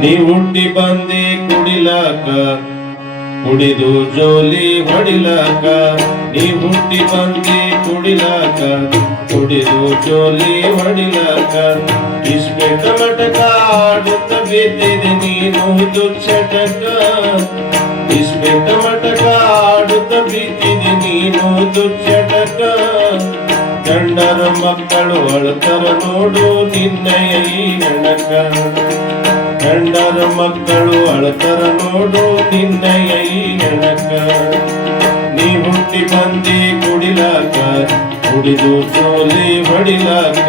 ನೀ ಹುಟ್ಟಿ ಬಂದಿ ಕುಡಿಲಾಕ ಕುಡಿದು ಜೋಲಿ ಹೊಡಿಲಾಕ ನೀ ಹುಟ್ಟಿ ಬಂದಿ ಕುಡಿಲಾಕ ಕುಡಿದು ಜೋಲಿ ಹೊಡಿಲಾಕ ಇಸ್ಪೆಟ್ಟ ಮಟಕ ಆಡುತ್ತ ಬಿದ್ದಿದೆ ನೀನು ದುಚ್ಚಟಕ ಇಸ್ಪೆಟ್ಟ ಮಟಕ ಆಡುತ್ತ ಬಿದ್ದಿದೆ ನೀನು ದುಚ್ಚಟಕ ಗಂಡರ ಮಕ್ಕಳು ಅಳುತ್ತರ ನೋಡು ನಿನ್ನಯ ಈ ಹೆಣಕ ಗಂಡರ ಮಕ್ಕಳು ಅಳುತ್ತರ ನೋಡು ನಿನ್ನಯ ಈ ಹೆಣಕ ನೀ ಹುಟ್ಟಿ ಬಂದಿ ಕುಡಿಲಾಕ ಕುಡಿದು ಜೋಲಿ ಹೊಡಿಲಾಕ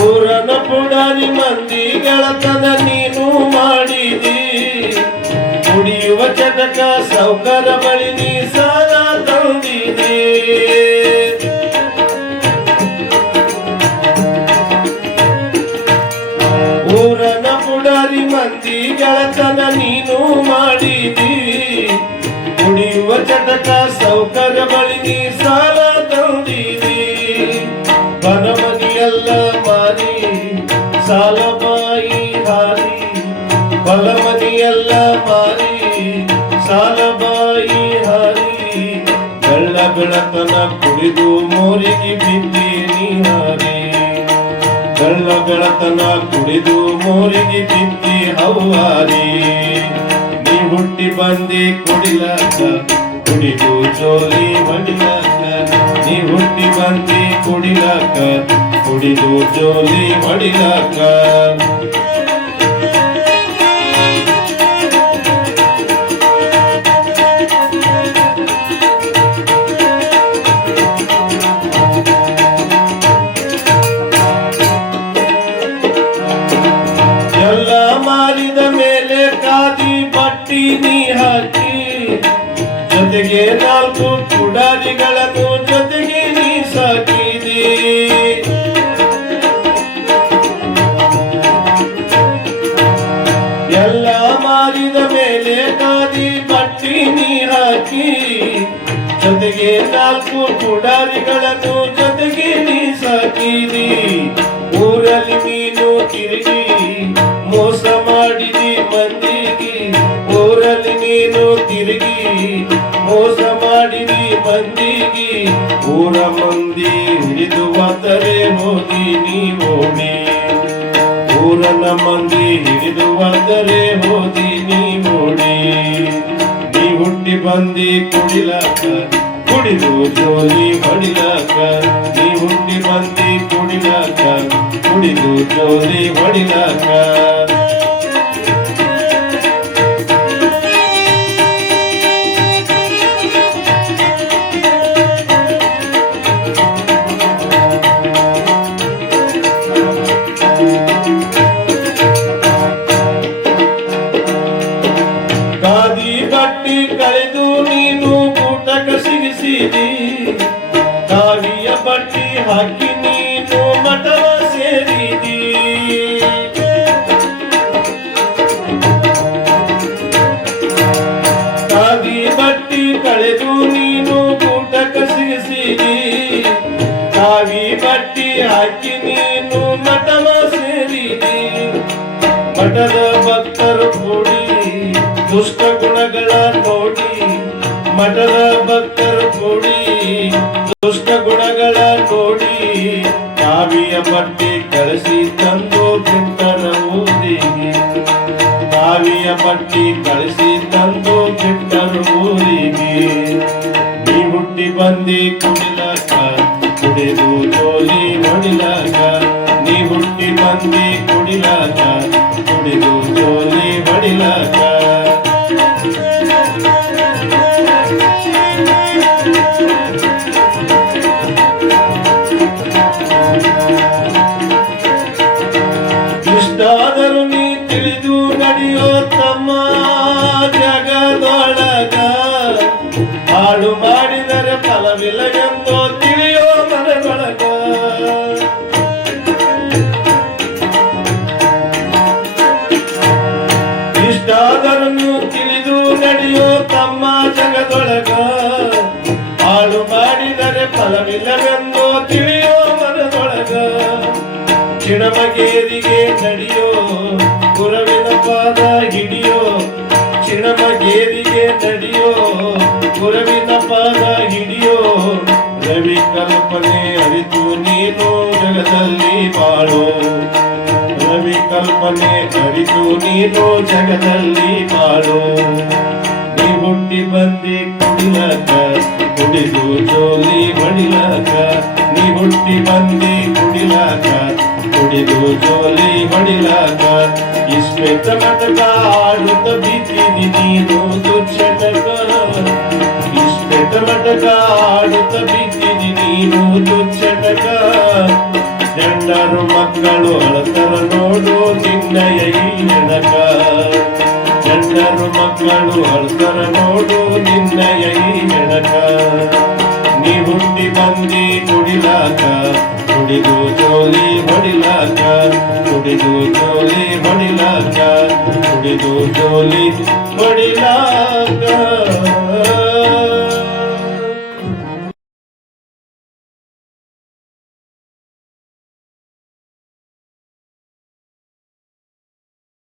ಊರನ ಪುಡಾರಿ ಮಂದಿಗಳತನ ನೀನು ಮಾಡಿದಿ ಕುಡಿಯುವ ಚಟಕ ಸೌಕರ ಬಳಿ ನೀ ಸಾಲ ತಂದಿದೆ ಊರನ ಪುಡಾರಿ ಮಂದಿಗಳತನ ನೀನು ಮಾಡಿದಿ ಕುಡಿಯುವ ಚಟಕ ಸೌಕರ ಬಳಿ ನೀ ಸಾಲ ತಂದಿದೆ ಬನಮನಿಯೆಲ್ಲ ಮಾರಿ ಸಾಲಬಾಯಿ ಹಾರಿ ಬಲಮನಿಯೆಲ್ಲ ಮಾರಿ ಸಾಲಬಾಯಿ ಹಾರಿ ಬೆಳ್ಳ ಬೆಳತನ ಕುಡಿದು ಮೋರಿಗೆ ಬಿದ್ದಿ ನೀ ಹಾರಿ ಬೆಳ್ಳ ಬೆಳತನ ಕುಡಿದು ಮೋರಿಗೆ ಬಿದ್ದಿ ಹೌವಾರಿ ನೀ ಹುಟ್ಟಿ ಬಂದಿ ಕುಡಿಲಾಕ ಕುಡಿದು ಜೋಲಿ ಹೊಡಿಲಾಕ ನೀ ಹುಟ್ಟಿ ಬಂದಿ ಕುಡಿಲಾಕ ಕುಡಿದು ಜೋಲಿ ಹೊಡಿಲಾಕ ಎಲ್ಲ ಮಾರಿದ ಮೇಲೆ ಕಾದಿ ಬಟ್ಟಿ ನೀ ಹಾಕಿ ಜೊತೆಗೆ 4 ಪುಡಾರಿಗಳನ್ನು ಜೊತೆಗೆ ನೀ ಸಾಕಿದಿ ಎಲ್ಲ ಮಾರಿದ ಮೇಲೆ ಕಾದಿ ಬಟ್ಟಿ ನೀ ಹಾಕಿ ಜೊತೆಗೆ 4 ಪುಡಾರಿಗಳನ್ನು ಜೊತೆಗೆ ನೀ ಸಾಕಿದಿ ಊರಲ್ಲಿ ನೀನು ತಿರುಗಿ ಮೋಸ ಮಾಡಿದಿ ಮಂದಿಗೆ ಊರಲ್ಲಿ ನೀನು ತಿರುಗಿ ಮೋಸ ಮಾಡಿದಿ ಮಂದಿಗೆ ಊರ ಮಂದಿ ಹಿಡಿದು ಬಂದರೆ ಹೋಗಿ ನೀ ಓಡಿ ಊರನ ಮಂದಿ ಹಿಡಿದು ಬಂದರೆ ಹೋಗಿ ನೀ ಓಡಿ ನೀ ಹುಟ್ಟಿ ಬಂದಿ ಕುಡಿಲಾಕ ಕುಡಿದು ಜೋಲಿ ಹೊಡಿಲಾಕ ನೀ ಹುಟ್ಟಿ ಬಂದಿ ಕುಡಿಲಾಕ ಕುಡಿದು ಜೋಲಿ ಹೊಡಿಲಾಕ ಗಾದಿ ಬಟ್ಟಿ ಕಳೆದು ನೀನು ಊಟಕ ಸಿಗಿಸಿದಿ ಕಾವಿಯ ಬಟ್ಟಿ ಹಾಕಿ ನೀನು ಮಠವ ಸೇರಿದಿ ಕಾವಿ ಬಟ್ಟಿ ಕಳೆದು ನೀನು ಊಟಕ ಸಿಗಿಸಿದಿ ಕಾವಿ ಬಟ್ಟಿ ಹಾಕಿ ನೀನು ಮಠವ ಸೇರಿದಿ ಮಠದ ಭಕ್ತರು ಕೂಡಿ ದುಷ್ಟ ಗುಣಗಳ ನೋಡಿ ಮಠದ ಭಕ್ತರು ಕೂಡಿ ದುಷ್ಟ ಗುಣಗಳ ನೋಡಿ ಕಾವಿಯ ಬಟ್ಟಿ ಕಳಿಸಿ ತಂದು ಬಿಟ್ಟರ ಊರಿಗೆ ಕಾವಿಯ ಬಟ್ಟಿ ಕಳಿಸಿ ತಂದು ಬಿಟ್ಟರು ಊರಿಗೆ ನೀ ಹುಟ್ಟಿ ಬಂದಿ ಕುಡಿಲಾಕ ಕುಡಿದು ಜೋಲಿ ಹೊಡಿಲಾಕ ನೀ ಹುಟ್ಟಿ ಬಂದಿ ಕುಡಿಲಾಕ ಕುಡಿದು ಜೋಲಿ ಹೊಡಿಲಾಕ ಇಷ್ಟಾದರೂ ನೀ ತಿಳಿದು ನಡೆಯೋ ತಮ್ಮ ಜಗದೊಳಗ ಹಾಳು ಮಾಡಿದರೆ ಫಲವಿಲ್ಲ ಎಂದು ತಿಳಿಯೋ ಮನದೊಳಗ ಚಿಣಮಗೇರಿಗೆ ನಡೆಯೋ ಗುರುವಿನ ಪಾದ ಹಿಡಿಯೋ ಚಿಣಮಗೇರಿಗೆ ನಡೆಯೋ ಗುರುವಿನ ಪಾದ ಹಿಡಿಯೋ ರವಿ ಕಲ್ಪನೆ ಅರಿತು ನೀನು ಜಗದಲ್ಲಿ ಬಾಳೋ ರವಿ ಕಲ್ಪನೆ ಅರಿತು ನೀನು ಜಗದಲ್ಲಿ ಬಾಳೋ ನೀ ಹುಟ್ಟಿ ಬಂದಿ ಕುಡಿಲಕ ಕುಡಿದು ಜೋಲಿ ಹೊಡಿಲಕ ನೀ ಹುಟ್ಟಿ ಬಂದಿ ಕುಡಿಲಕ ಕುಡಿದು ಜೋಲಿ ಹೊಡಿಲಕ ಇಷ್ಟೆತ್ತ ಮಟಕ ಆಡುತ್ತ ಬಿದ್ದೀನಿ ನೀನು ದುಶ್ಚಟಕ ಇಷ್ಟೆತ್ತ ಮಟಕ ಆಡುತ್ತ ಬಿದ್ದೀನಿ ನೀನು ದುಶ್ಚಟಕ ಗಂಡರು ಮಕ್ಕಳು ಅಳತರ ನೋಡು ನಿನ್ನಯ ಈ ಹೆಣಕ ಗಂಡರು ಮಕ್ಕಳು ಅಳ್ತರ ನೋಡು ನಿನ್ನಯ ಈ ಹೆಣಕ ನೀ ಹುಟ್ಟಿ ಬಂದಿ ಕುಡಿಲಾಕ ಕುಡಿದು ಜೋಲಿ ಹೊಡಿಲಾಕ ಕುಡಿದು ಜೋಲಿ ಹೊಡಿಲಾಕ ಕುಡಿದು ಜೋಲಿ ಹೊಡಿಲಾಕ